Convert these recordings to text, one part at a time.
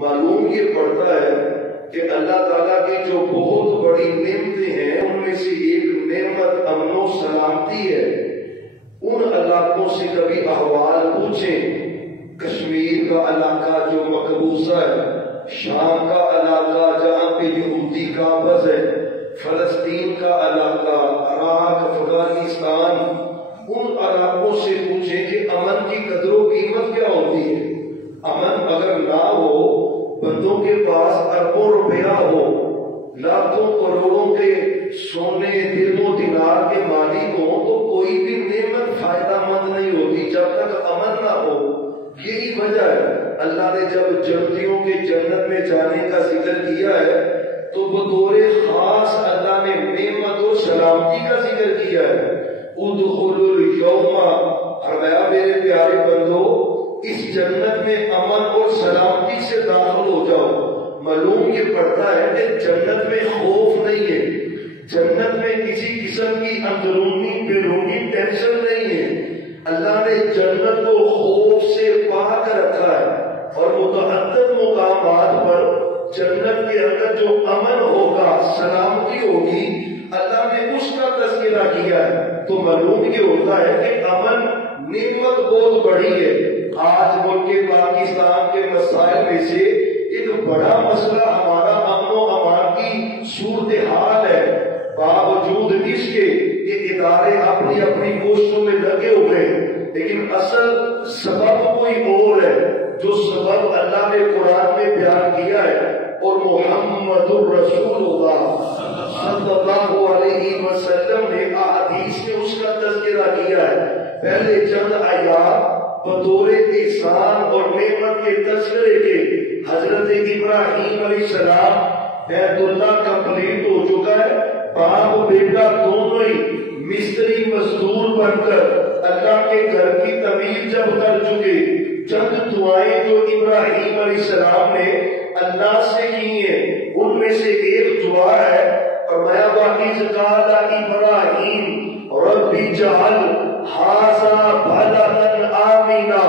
معلوم یہ پڑتا ہے کہ اللہ تعالیٰ کی جو بہت بڑی نعمتیں ہیں ان میں سے ایک نعمت امن و سلامتی ہے۔ ان علاقوں سے کبھی احوال پوچھیں، کشمیر کا علاقہ جو مقبوضہ ہے، شام کا علاقہ جہاں پہ یہودی قابض ہے، فلسطین کا علاقہ، عراق، افغانستان، ان علاقوں سے پوچھیں کہ امن کی قدر و قیمت کیا ہوتی ہے۔ امن اگر نہ ہو، بندوں کے پاس اربوں روپیہ ہو، لاکھوں کروڑوں کے سونے دل و دینار کے مالک ہوں، تو کوئی بھی نعمت فائدہ مند نہیں ہوتی جب تک امن نہ ہو۔ یہی وجہ ہے اللہ نے جب جنتیوں کے جنت میں جانے کا ذکر کیا ہے تو بطور خاص اللہ نے نعمت و سلامتی کا ذکر کیا ہے۔ ادخلوا اليوم، فرمایا میرے پیارے بندو اس جنت میں امن اور سلامتی سے داخل ہو جاؤ۔ معلوم یہ پڑتا ہے کہ جنت میں خوف نہیں ہے، جنت میں کسی قسم کی اندرونی بیرونی ٹینشن نہیں ہے۔ اللہ نے جنت کو خوف سے پاک رکھا ہے، اور متعدد مقامات پر جنت کے اندر جو امن ہوگا، سلامتی ہوگی، اللہ نے اس کا تذکرہ کیا ہے۔ تو معلوم یہ ہوتا ہے کہ امن نعمت بہت بڑی ہے۔ آج ملک پاکستان کے مسائل میں سے ایک بڑا مسئلہ ہمارا امن و امان کی صورتحال ہے۔ باوجود اس کے یہ ادارے اپنی اپنی کوششوں میں لگے ہوئے ہیں، لیکن اصل سبب کوئی اور ہے، جو سبب اللہ نے قرآن میں بیان کیا ہے اور محمد الرسول اللہ صلی اللہ علیہ وسلم نے احادیث میں اس کا تذکرہ کیا ہے۔ پہلے چند آیات بطور احسان اور نعمت کے تذکرے کے حضرت ابراہیم علیہ السلام، بیت اللہ کمپلیٹ ہو چکا ہے، باپ بیٹا دونوں ہی مستری مزدور بن کر اللہ کے گھر کی تعمیر جب کر چکے، چند دعائیں جو ابراہیم علیہ السلام نے اللہ سے کی ہیں ان میں سے ایک دعا ہے، فرمایا وَإِذْ قَالَ إِبْرَاهِيمُ رَبِّ اجْعَلْ هَٰذَا بَلَدًا آمِنًا۔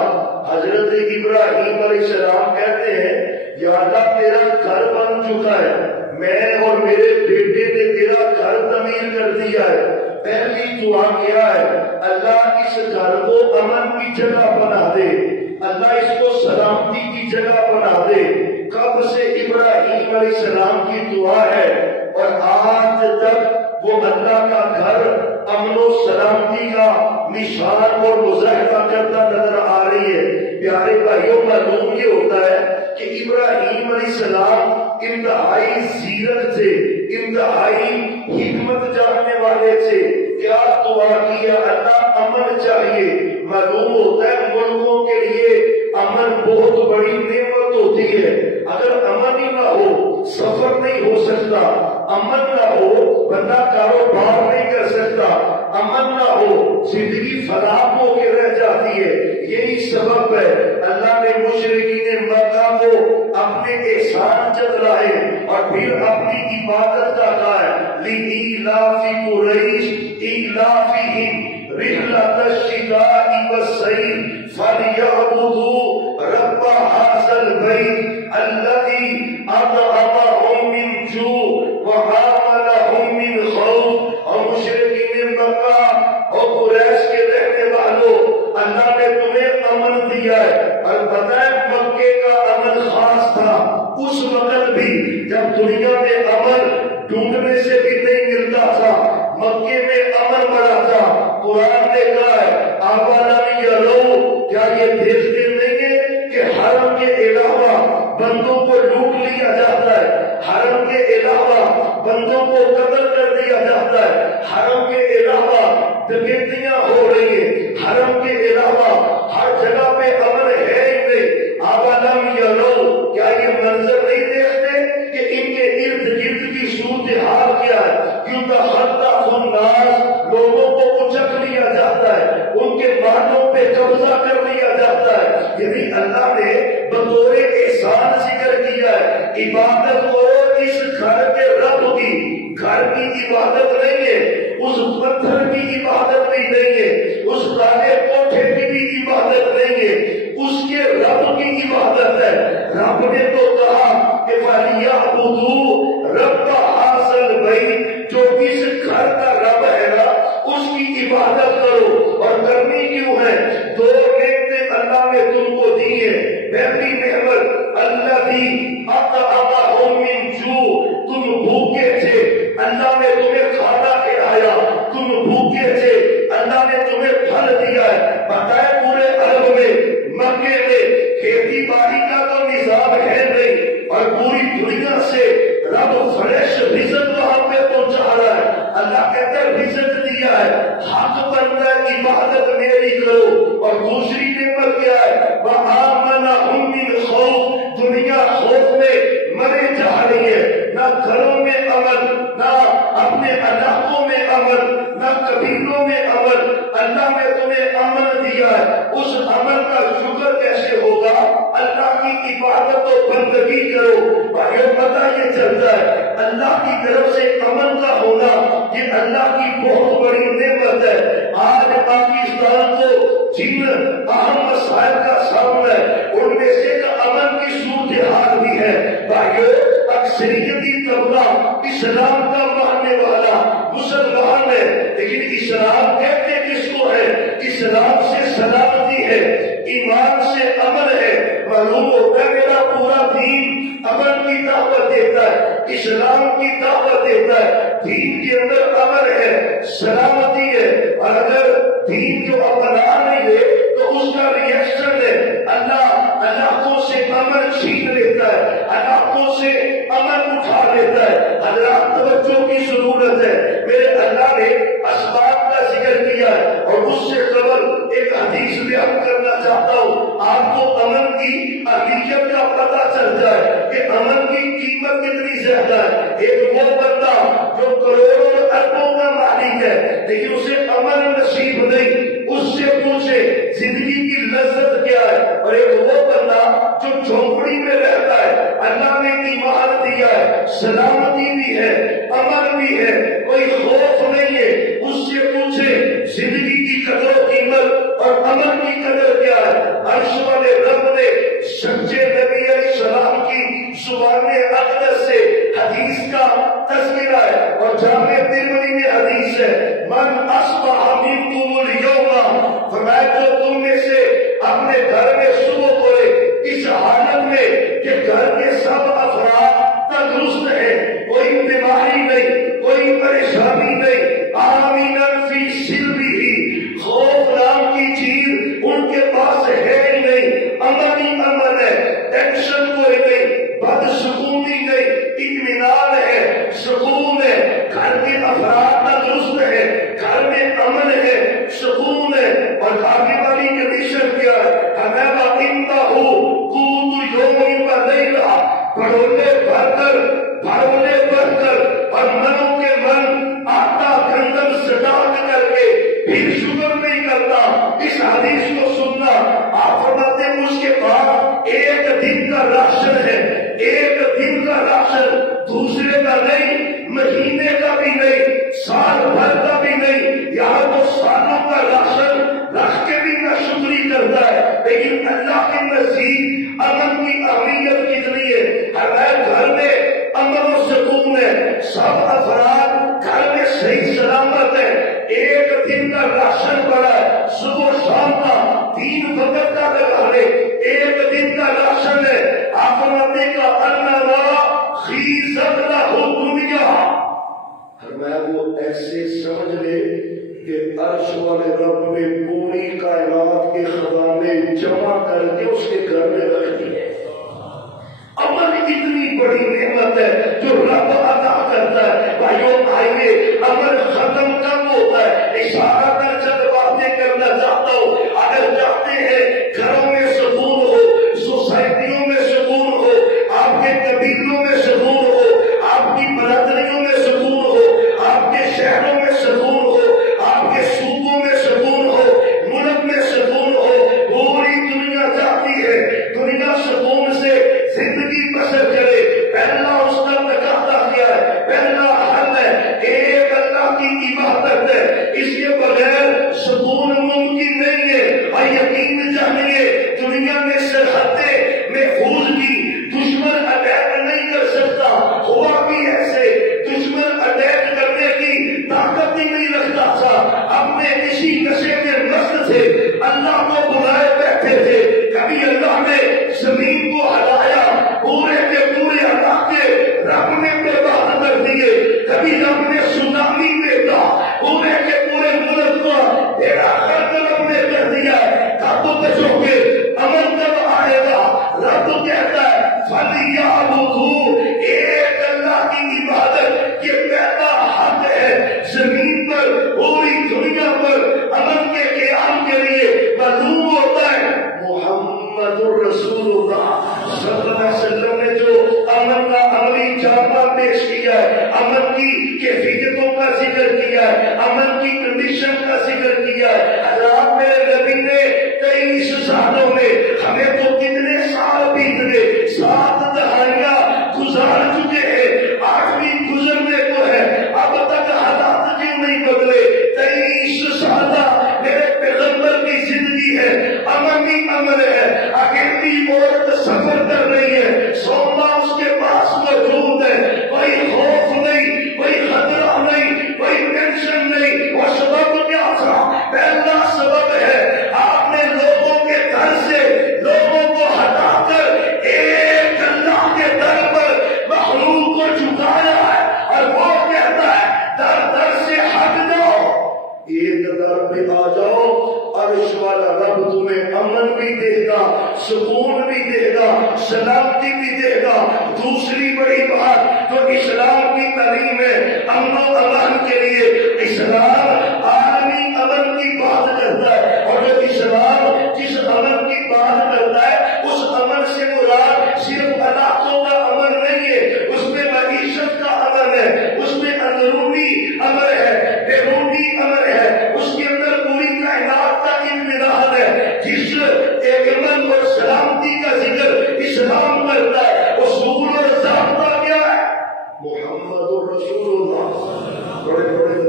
حضرت ابراہیم علیہ السلام کہتے ہیں یا اللہ تیرا گھر بن چکا ہے، میں اور میرے بیٹے نے تیرا گھر تعمیر کر دیا ہے۔ پہلی دعا کیا ہے؟ اللہ اس گھر کو امن کی جگہ بنا دے، اللہ اس کو سلامتی کی جگہ بنا دے۔ کب سے ابراہیم علیہ السلام کی دعا ہے اور آج تک وہ اللہ کا گھر امن و سلامتی کا نشان اور مظاہرہ کرتا نظر آ رہی ہے۔ پیارے بھائیوں، معلوم یہ ہوتا ہے کہ ابراہیم علیہ السلام انتہائی زیرت تھے، انتہائی حکمت جاننے والے تھے۔ کیا دعا کیا؟ اللہ امن چاہیے۔ معلوم ہوتا ہے ملکوں کے لیے امن بہت بڑی نعمت ہوتی ہے۔ اگر امن ہی نہ ہو سفر نہیں ہو سکتا، امن نہ ہو بندہ کاروبار نہیں کر سکتا، امن نہ ہو زندگی فراغ ہو کے رہ جاتی ہے۔ یہی سبب ہے اللہ نے مشرکین مکہ کو اپنے احسان جتلائے اور پھر اپنی عبادت کا کہا ہے لِإِيلَافِ قُرَيْشٍ إِيلَافِهِمْ رِحْلَةَ الشِّتَاءِ وَالصَّيْفِ فَلْيَعْبُدُوا رَبَّ هَٰذَا الْبَيْتِ الَّذِي أَطْعَمَهُم مِّن جُوعٍ وَآمَنَهُم مِّن خَوْفٍ۔ اور مشرکین مکہ اور قریش کے رہنے والوں، اللہ نے تمہیں امن دیا ہے، اور پتہ ہے مکے کا امن خاص تھا اس وقت بھی جب دنیا میں امن ڈھونڈنے سے بھی نہیں ملتا تھا، مکے میں امن بڑا تھا۔ قرآن نے کہا ہے اَوَلَمْ يَرَوْا، کیا یہ دیکھتے نہیں ہیں کہ حرم کے علاوہ بندوں کو لوٹ لیا جاتا ہے، حرم کے علاوہ بندوں کو قتل کر دیا جاتا ہے، حرم کے علاوہ ڈکیتیاں ہو رہی ہیں، حرم کے علاوہ ہر جگہ پہ امن ہے ہی نہیں۔ اَوَلَمْ يَرَوْا، کیا یہ منظر نہیں دیکھتے کہ ان کے ارد گرد کی صورتحال کیا ہے؟ یُتَخَطَّفُ النَّاسُ، لوگوں کو اچک لیا جاتا ہے، ان کے مالوں پہ قبضہ کر لیا جاتا ہے۔ یعنی اللہ نے بطور احسان ذکر کیا ہے عبادت کرو اس گھر کے رب کی، گھر کی عبادت نہیں ہے، اس پتھر کی عبادت بھی نہیں ہے، اس کالے کوٹھے کی بھی عبادت نہیں ہے، اس کے رب کی عبادت ہے۔ رب نے تو کہا کہ فَلْيَعْبُدُوا رَبَّ هَٰذَا الْبَيْتِ، جو اس گھر کا رب ہے نا اس کی عبادت کرو. اور کرنی کیوں ہے؟ دو نعمتیں اللہ نے تم کو دی ہیں. پہلی نعمت الذی اطعمہم من جوع، تم بھوکے تھے اللہ نے تمہیں کھانا کھلایا. تم بھوکے تھے اللہ نے تمہیں پھل دیا ہے. بتائے پورے عرب میں مکے میں کھیتی باڑی کا تو نظام ہے نہیں، اور پوری دنیا سے رب فریش رزق وہاں پہ پہنچا رہا ہے. اللہ کہتا ہے رزق دیا ہے، حق بنتا ہے عبادت میری کرو. اور دوسری نعمت کیا ہے؟ وَآمَنَهُم مِّنْ خَوْفٍ، دنیا خوف میں مرے جا رہی ہے. نہ گھروں میں امن، نہ اپنے علاقوں میں امن، نہ قبیلوں میں امن. اللہ نے تمہیں امن دیا ہے. اس امن کا شکر کیسے ہوگا؟ اللہ کی عبادت و بندگی کرو. بھائیو پتہ یہ چلتا ہے اللہ کی طرف سے امن کا ہونا یہ اللہ کی بہت بڑی نعمت ہے. آج پاکستان کو جن اہم مسائل کا سامنا ہے ان میں سے امن کی صورتحال بھی ہے. بھائیو اکثریتی طبقہ اسلام کا ماننے والا مسلمان ہے، لیکن اسلام کہتے کس کو ہے؟ اسلام سے سلامتی ہے، ایمان سے امن ہے. معلوم ہوتا ہے میرا پورا دین امن کی دعوت دیتا ہے، اسلام کی دعوت دیتا ہے. دین کے اندر امن ہے، سلامتی ہے. اور اگر دین جو اپنا نہیں لے تو اس کا ریئیکشن ہے اللہ علاقوں سے امن چھین لیتا ہے، علاقوں سے امن اٹھا لیتا ہے. حضرات توجہ کی ضرورت ہے. میرے اللہ نے اسباب کا ذکر کیا ہے اور اس سے قبل ایک حدیث بیان کرنا چاہتا ہوں. آپ کو امن کی اہمیت کا پتہ چل جائے کہ امن کی قیمت کتنی زیادہ ہے. ایک وہ بندہ جو کروڑوں اربوں کا مالک ہے لیکن اسے امن نصیب نہیں، اس سے پوچھے زندگی کی لذت کیا ہے. اور ایک وہ بندہ جو جھونپڑی میں رہتا ہے، اللہ نے ایمان دیا ہے، سلامتی بھی ہے، امن بھی ہے، کوئی خوف نہیں ہے. اس سے پوچھے زندگی کی قدر و قیمت اور امن کی قدر کیا ہے. عرش والے رب نے سچے نبی علیہ السلام کی زبان اقدس سے حدیث کا تذکرہ ہے اور جامع ترمذی میں حدیث ہے من اصبح منکم اليوم، فرمایا جو تم میں سے اپنے گھر میں صبح پڑے اس حالت میں کہ گھر کے سب افراد تندرست ہیں، کوئی بیماری نہیں، کوئی پریشانی نہیں، آمین فی سلبہ، خوف نام کی چیز ان کے پاس ہے ہی نہیں، امن ہی امن ہے، ٹینشن کوئی نہیں، بد سکونی نہیں، اطمینان ہے، سکون ہے. گھر کے افراد تندرست ہے، گھر میں امن ہے، سکون ہے. اور آگے والی کنڈیشن کیا ہے؟ ہمیں باقیندہ ہو قوت یوم کا نہیں رہا، بڑھولے بڑھ کر اور منوں کے من آٹا گندم سٹاک کر کے پھر شکر نہیں کرتا. اس حدیث کو سننا آپ فرماتے ہیں اس کے بعد ایک دن کا راشن ہے، ایک دن کا راشن، دوسرے کا نہیں، مہینے کا بھی نہیں، سال بھر کا بھی نہیں. یہاں تو سالوں کا راشن رکھ کے بھی نہ شکری کرتا ہے. لیکن اللہ کے نزدیک امن کی اہمیت کتنی ہے. ہمارے گھر میں امن و سکون ہے، سب افراد گھر میں صحیح سلامت ہے، ایک دن کا راشن پڑا ہے، صبح شام کا 3 وقت کا لگا لے، ایک دن کا راشن ہے. آپ نے کا اللہ خیزت لہ دنیا، میں وہ ایسے سمجھ لے کہ عرش والے رب نے پوری کائنات کے خزانے جمع کر کے اس کے گھر میں رکھ دیے. امن اتنی بڑی نعمت ہے جو رب عطا کرتا ہے. بھائیوں آئیے، امن ختم کب ہوتا ہے؟ اشارہ کر چند باتیں کرنا چاہتا ہوں. اگر چاہتے ہیں گھروں میں سکون ہو، سوسائٹیوں میں سکون ہو، آپ کے قبیلوں میں سکون ہو، آپ کی برادریوں میں سکون ہو، آپ کے شہروں میں سکون ہو، آپ کے صوبوں میں سکون ہو، ملک میں سکون ہو، پوری دنیا چاہتی ہے دنیا سکون جامع پیش کیا ہے، امن کی کیفیتوں کا ذکر کیا ہے، امن کی کنڈیشن کا ذکر کیا ہے۔ حضرات میرے نبی نے 23 سالوں میں، ہمیں تو کتنے سال بیت گئے، 7 دہائیاں گزار چکے ہیں، 8ویں گزرنے کو ہے، اب تک حالات کیوں نہیں بدلے؟ 23 سالہ میرے پیغمبر کی زندگی ہے، امن ہی امن ہے، اکیلی عورت سفر کر رہی ہے، سونا اس کے پاس موجود ہے، کوئی خوف نہیں، کوئی خطرہ نہیں، کوئی ٹینشن نہیں۔ وہ سبب کیا تھا؟ پہلا سبب ہے آپ نے لوگوں کے گھر سے لوگوں کو ہٹا کر ایک اللہ کے در پر مخلوق کو جھکایا ہے، اور وہ کہتا ہے در در سے ہٹ جاؤ، ایک در پہ آ جاؤ، عرش والا رب تمہیں امن بھی دے گا، سکون بھی دے گا، سلامتی بھی دے گا۔ دوسری بڑی بات جو اسلام کی تعلیم ہے امن و امان کے لیے، اسلام عالمی امن کی بات کرتا ہے، اور جو اسلام جس امن کی بات کرتا ہے اس امن سے مراد صرف علاقوں کا امن نہیں ہے، اس میں معیشت کا امن ہے، اس میں اندرونی امن ہے، بیرونی امن ہے، اس کے اندر پوری کائنات کا امتحان ہے۔ جس امن اور سلامتی کا ذکر اسلام کرتا ہے، اصول اور ضابطہ کیا ہے؟ محمد رسول اللہ۔ بڑے بڑے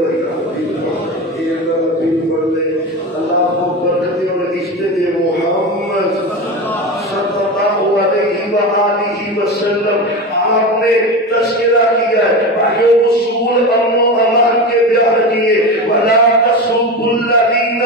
اللہ کو برکت اور عزت دے، محمد صلی اللہ علیہ وآلہ وسلم آپ نے تذکرہ کیا ہے، بھائیو اصول امن و امان کے بیان کیے۔ وَلَا تَسُبُّوا الَّذِينَ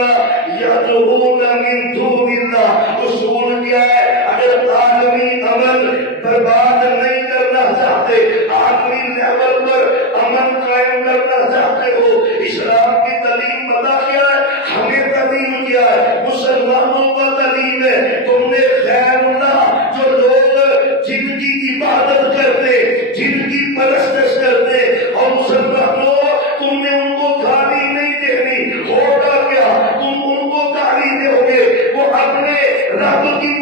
يَدْعُونَ مِن دُونِ اللَّهِ۔ اصول کیا ہے؟ اگر عالمی امن برباد نہیں کرنا چاہتے، عالمی لیول پر امن قائم کرنا چاہتے ہو، اسلام کی تعلیم بتا کیا ہے؟ ہمیں تعلیم کیا ہے؟ مسلمانوں کا تعلیم ہے۔ تم نے غیر اللہ جو لوگ جن کی عبادت کرتے، جن کی پرستش کرتے، اور مسلمانوں تم نے ان کو گالی نہیں دینی، ہوگا کیا؟ تم ان کو گالی دو گے، وہ اپنے رب کی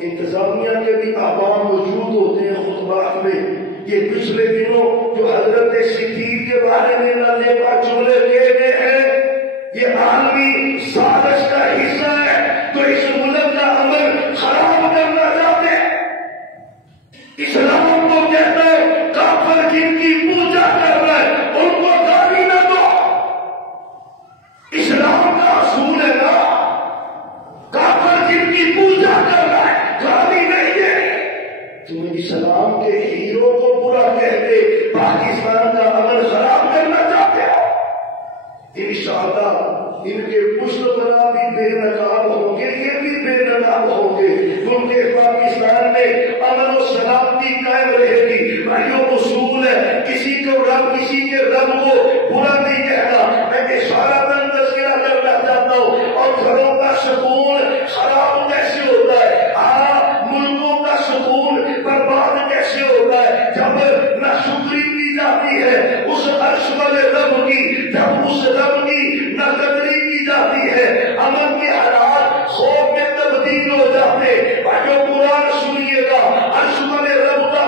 انتظامیہ کے بھی احباب موجود ہوتے ہیں خطبات میں۔ یہ پچھلے دنوں جو حضرت صدیق کے بارے میں اللہ پاک جملے کیے گئے ہیں، یہ عالمی سازش کا حصہ ہے، تو اس ملک کا امن خراب کرنا چاہتے ہیں۔ اسلام کو کہتا ہے کافر جن کی پوجا کر رہا ہے ان کو گالی نہ دو، اسلام کا اصول ہے نا، کافر جن کی پوجا کر رہا ہے گالی نہیں ہے۔ تمہیں اسلام کے ہیرو کو برا کہہ کے پاکستان کا امن خراب کرنا چاہتے ہو؟ انشاءاللہ ان کے پشت بنا بھی بے نقاب ہوں گے، یہ بھی بے نقاب ہوں گے، کیونکہ پاکستان میں امن و سلامتی قائم رہے گی۔ بھائیو اصول ہے، کسی کو رب کسی کے رب کو برا نہیں کہنا۔ میں اشارتاً تذکرہ کرنا چاہتا ہوں، اور گھروں کا سکون خراب کیسے ہوتا ہے، ملکوں کا سکون برباد کیسے ہوتا ہے، جب نہ شکری کی جاتی ہے اس عرش والے رب کی، جب اس رب کی نہ قدری کی جاتی ہے، امن کے حالات خوف میں تبدیل ہو جاتے۔ جو قرآن سنیے گا، عرش والے رب کا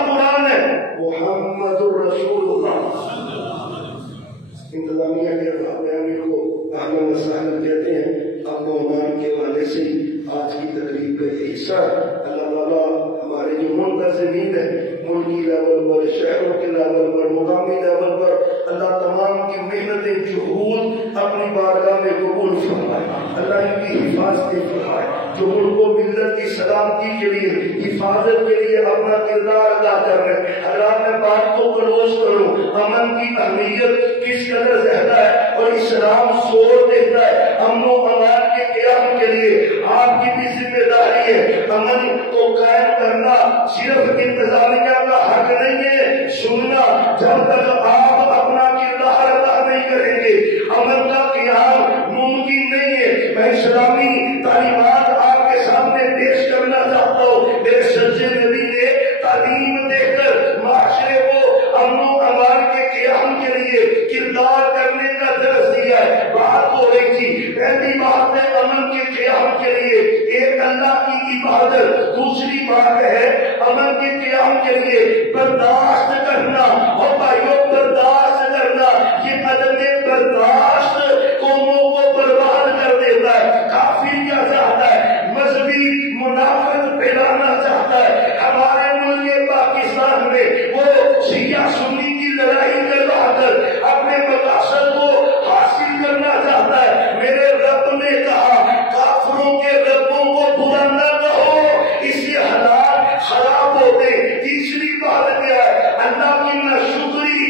منظمین ہیں، ملکی لیول پر، شہروں کے لیول پر، مقامی لیول پر، اللہ تمام کی محنتیں جہود اپنی بارگاہ میں قبول فرمائے، اللہ ان کی حفاظت فرمائے، جو ملک و ملت کی سلامتی کے لیے، حفاظت کے لیے اپنا کردار ادا کر رہے ہیں۔ اللہ میں بات کو کلوز کروں، امن کی اہمیت کس قدر زیادہ ہے اور اسلام زور دیتا ہے امن و امان کے قیام کے لیے۔ آپ کی بھی ذمہ داری ہے، امن کو قائم کرنا صرف انتظامیہ کا حق نہیں ہے۔ سننا، جب تک آپ اپنا کردار ادا نہیں کریں گے امن کا قیام ممکن نہیں ہے۔ میں اسلامی تعلیمات آپ کے سامنے پیش کرنا چاہتا ہوں۔ میرے سچے نبی نے تعلیم دے کر معاشرے کو امن و امان کے قیام کے لیے کردار کرنے کا درس دیا ہے۔ بات ہو رہی تھی، پہلی بات ہے امن کے قیام کے لیے ایک اللہ کی عبادت، دوسری بات ہے امن کے قیام کے لیے برداشت کرنا۔ اور بھائیوں، برداشت کرنا، یہ عدم برداشت قوموں کو برباد کر دیتا ہے۔ کافر کیا چاہتا ہے؟ مذہبی منافرت پھیلانا چاہتا ہے۔ ہمارے ملک پاکستان میں وہ شیعہ سنی کی لڑائی میں لا کر اپنے مقاصد کو حاصل کرنا چاہتا ہے۔ میرے رب نے کہا کافروں کے ربوں کو برا نہ کہو، اس سے حالات خراب ہوتے۔ تیسری بات کیا ہے؟ اللہ کی نہ شکری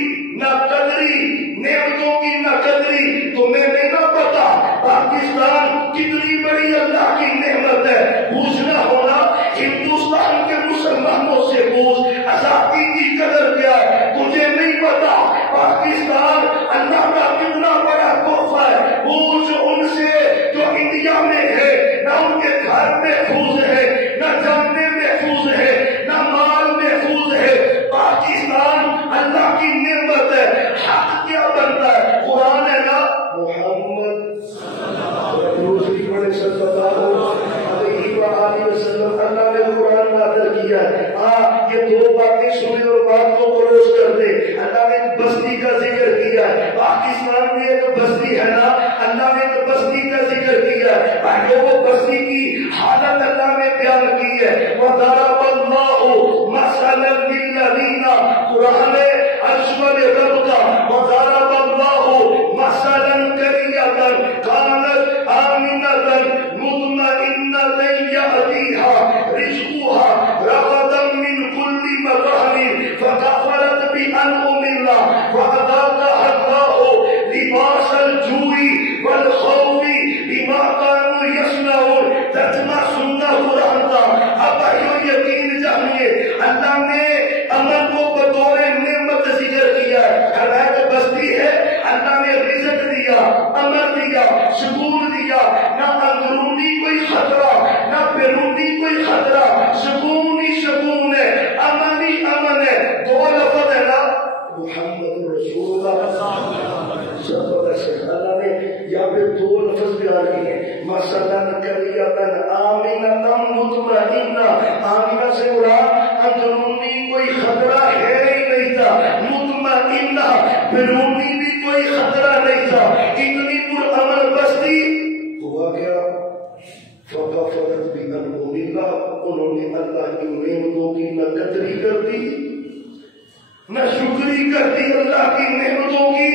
نہ قدری، نعمتوں کی نہ قدری۔ تمہیں نہیں نہ پتا پاکستان کتنی بڑی اللہ کی نعمت ہے؟ پوچھنا ہونا ہندوستان کے مسلمانوں سے پوچھ آزادی کی قدر کیا ہے؟ تجھے نہیں پتا پاکستان اللہ کا کتنا بڑا تحفہ ہے؟ پوچھ ان سے جو انڈیا میں ہے، نہ ان کے گھر محفوظ ہے، نہ جاننے محفوظ ہے، نہ مال محفوظ ہے۔ پاکستان اللہ کی نعمت ہے۔ حق کیا بنتا ہے؟ قرآن ہے نا، محمد دوسری بڑے صلی اللہ علیہ وسلم اللہ نے قرآن نازل کیا ہے۔ ہاں، یہ دو باتیں سنیں اور بات کو کلوز کر دے۔ اللہ نے ایک بستی کا ذکر کیا ہے، پاکستان میں ایک بستی ہے نا، اللہ نے ایک بستی کا ذکر کیا ہے۔ بھائیوں، وہ بستی کی حالت اللہ نے بیان کی ہے۔ وَضَرَبَ اللَّهُ مَثَلًا لِلَّذِينَ، قرآن عظمت رب کا۔ وَضَرَبَ اللَّهُ مَثَلًا قَرْيَةً كَانَتْ آمِنَةً مُطْمَئِنَّةً يَأْتِيهَا رِزْقُهَا رَغَدًا مِنْ كُلِّ مَكَانٍ فَكَفَرَتْ بِأَنْعُمِ اللَّهِ فَأَذَاقَهَا اللَّهُ لِبَاسَ الْجُوعِ وَالْخَوْفِ بِمَا كَانُوا يَصْنَعُونَ۔ ترجمہ سننا قرآن کا۔ اب بھائیوں یقین جانیے، اللہ نے امن کو بطور نعمت ذکر کیا ہے۔ ایک بستی ہے، اللہ نے رزق دیا، امن دیا، سکون دیا، نہ اندرونی کوئی خطرہ نہ بیرونی کوئی خطرہ، سکون ہی سکون ہے، امن ہی امن ہے۔ دو لفظ ہے نا، محمد رسول اللہ۔ اللہ نے یہاں پہ دو لفظ بیان کیے ہیں، مثلاً قریۃ آمنۃ مطمئنہ۔ آمنہ سے مراد اندرونی کوئی خطرہ ہے ہی نہیں تھا، مطمئنہ بیرونی بھی کوئی خطرہ نہیں تھا، اتنی پرامن بستی۔ ہوا کیا؟ فَكَفَرَتْ بِأَنْعُمِ اللَّهِ، انہوں نے اللہ کی نعمتوں کی نہ قدری کر دی نہ شکری کر دی اللہ کی نعمتوں کی۔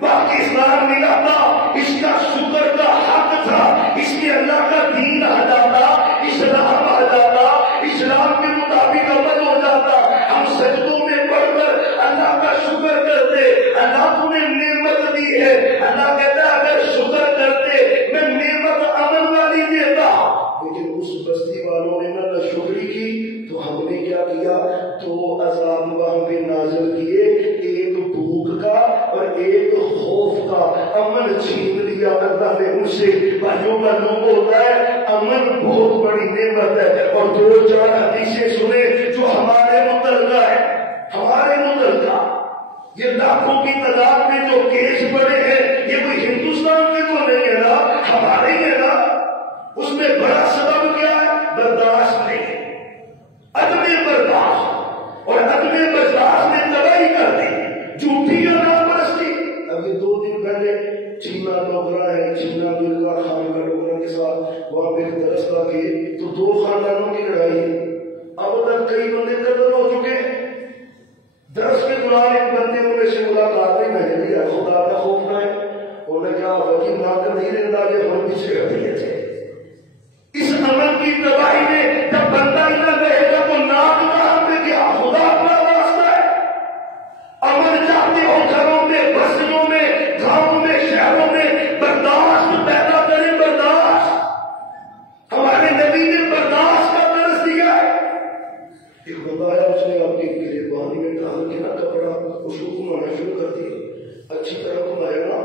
پاکستان ملا تھا، اس کا شکر کا حق تھا، اس میں اللہ کا دین آ جاتا، اسلام آ جاتا، اسلام کے مطابق عمل ہو جاتا، ہم سجدوں میں پڑھ کر اللہ کا شکر کرتے۔ اللہ تمہیں نعمت دی ہے، اللہ کہتا ہے اگر شکر کرتے میں نعمت امن والی دیتا۔ لیکن اس بستی والوں نے نہ شکری کی تو ہم نے کیا کیا؟ دو عذاب وہاں پہ نازل کیے، ایک بھوک کا اور ایک خوف کا۔ امن چھین لیا اللہ نے ان سے۔ بھائیوں معلوم ہوتا ہے امن بہت بڑی نعمت ہے۔ اور دو چار حدیثیں سنیں جو ہمارے متعلقہ ہے، ہمارے متعلقہ یہ لاکھوں کی تعداد میں جو کیس پڑے ہیں، یہ کوئی ہندوستان کے تو نہیں ہے نا، ہمارے ہی ہے نا۔ اس میں بڑا سبب کیا ہے؟ برداشت نہیں، عدم برداشت، اور عدم برداشت نے تباہی کر دی، جھوٹی اللہ پرستی۔ ابھی 2 دن پہلے چینا ڈوگرا ہے، چینا بلکا خان کا ڈوگرا کے ساتھ وہاں پہ درست آ کے تو 2 خاندانوں کی لڑائی ہے۔ تک کئی بندے قتل ہو چکے ہیں. درس کے دوران ایک بندے ان میں سے ملاقات میں نے لیا خدا کا خوف نہ ہے. انہوں نے کہا وکیل نہ کر نہیں رہتا یہ ہم پیچھے ہٹیے تھے. اس عمل کی تباہی میں جب بندہ نہ رہے گا تو نام نام میں کیا خدا اپنا واسطہ ہے. امن چاہتے ہو گھروں میں بستیوں میں گاؤں میں شہروں میں برداشت پیدا کریں. برداشت ہمارے نبی نے برداشت کا درس دیا ہے. ایک بتایا اس نے آپ کی گریبانی میں ڈال کے نا کپڑا اس کو گھمانا شروع کر دیا. اچھی طرح گھمایا نا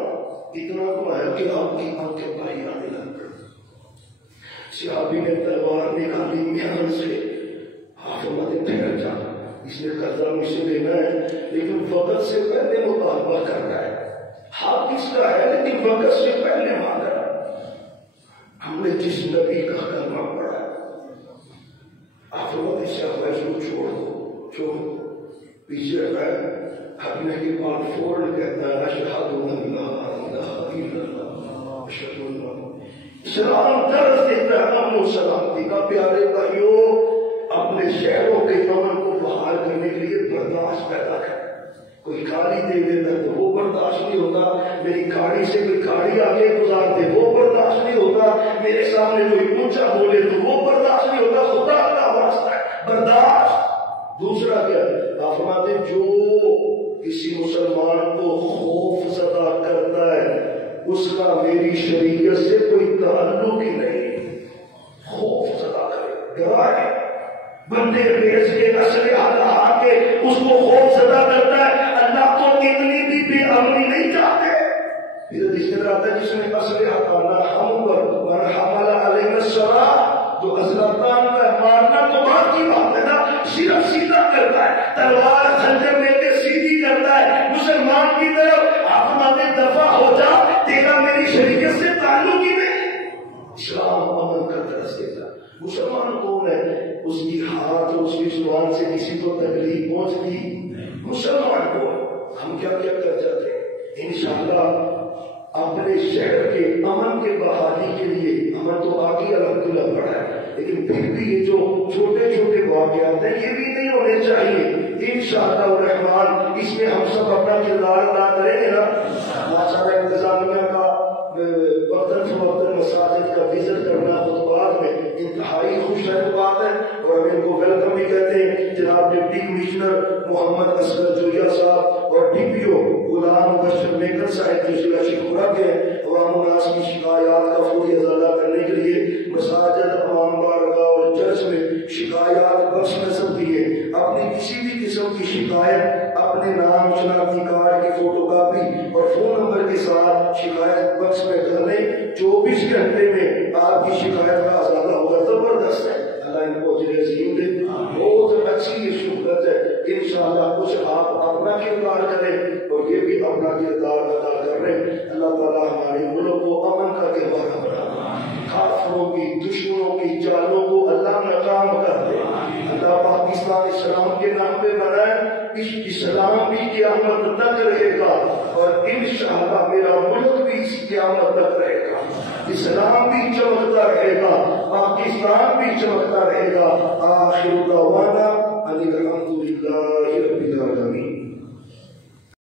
اتنا گھمایا کہ آپ کی آنکھیں باہر آنے لگ گئی. صحابی نے تلوار نکالی میان سے. حافظ نے ٹھہر جا اس نے قرضہ مجھ سے لینا ہے لیکن وقت سے پہلے مطالبہ کرنا ہے. حق اس کا ہے لیکن وقت سے پہلے مانگنا. ہم نے جس نبی کا کرنا پڑا ہے آپ کو چھوڑ دو چھوڑ دو. پیچھے ہے اپنے کے بعد فورڈ کہتا ہے اشہد ان لا الہ الا اللہ اشہد ان. اسلام درس دیتا ہے امن و سلامتی کا. پیارے بھائیوں اپنے شہروں کے امن کو بحال کرنے کے لیے برداشت پیدا کریں. کوئی گاڑی دے دیتا ہے تو وہ برداشت نہیں ہوتا. میری گاڑی سے کوئی گاڑی آگے گزار دے وہ برداشت نہیں ہوتا. میرے سامنے کوئی اونچا بولے تو وہ برداشت نہیں ہوتا. خدا کا واسطہ ہے برداشت. دوسرا کیا آپ فرماتے جو کسی مسلمان کو خوف زدہ کرتا ہے اس کا میری شریعت سے کوئی تعلق ہی نہیں. خوف زدہ کرے ڈرائے بندے بیچ کے اسلحہ لہا کے اس کو خوف زدہ کرتا ہے. اللہ تو اتنی بھی بے امنی نہیں چاہتے. پھر رشتے دار آتا ہے جس نے اسلحہ تانا ہم پر من حمل علیہ السلام جو اسلحہ تانتا ہے مارنا تو بات کی بات ہے نا. صرف سیدھا کرتا ہے تلوار خنجر لے کے سیدھی کرتا ہے مسلمان کی طرف. آپ ماتے دفاع ہو جا تیرا میری شریعت سے تعلق ہی نہیں. اسلام امن کا درس دیتا ہے. مسلمان کون ہے اس کی ہاتھ اور اس کی زبان سے کسی کو تکلیف پہنچتی مسلمان کو. ہم کیا کیا کر جاتے ہیں انشاءاللہ اپنے شہر کے امن کے بحالی کے لیے. امن تو آگے الحمدللہ پڑا ہے لیکن پھر بھی یہ جو چھوٹے چھوٹے واقعات ہیں یہ بھی نہیں ہونے چاہیے. انشاءاللہ الرحمن اس میں ہم سب اپنا کردار ادا کریں گے نا. ماشاءاللہ انتظامیہ کا وقتاً فوقتاً مساجد کا وزٹ کرنا خطبات میں انتہائی خوش بات ہے. اور ہم ان کو ویلکم بھی کہتے ہیں. جناب ڈپٹی کمشنر محمد اصغر جویا صاحب اور ڈی پی او غلام مبشر میکر صاحب جو ضلع شیخوپورہ کے عوام الناس کی شکایات کا فوری ازالہ کرنے کے لیے مساجد عوام بارگاہ اور چرچ میں شکایات بخش نصب دیے. اپنی کسی بھی قسم کی شکایت اپنے نام شناختی کارڈ کی فوٹو کاپی اور فون نمبر کے ساتھ شکایت بخش میں کر لیں. 24 گھنٹے میں آپ کی شکایت کا ازالہ ہوگا. زبردست ہے. اللہ ان کو اجر عظیم دے. بہت اچھی یہ شہرت ہے. انشاءاللہ کچھ آپ اپنا کردار کریں اور یہ بھی اپنا کردار ادا کر رہے ہیں. اللہ تعالیٰ ہمارے ملک کو امن کا گہوارہ بنا. کافروں کی دشمنوں کی چالوں کو اللہ ناکام کر دے. اللہ پاکستان اسلام کے نام پہ بنائے. اس اسلام بھی قیامت تک رہے گا اور انشاءاللہ میرا ملک بھی اس قیامت تک رہے گا. اسلام بھی چمکتا رہے گا پاکستان بھی چمکتا رہے گا. آخر دعوانا ان الحمد للہ رب العالمین.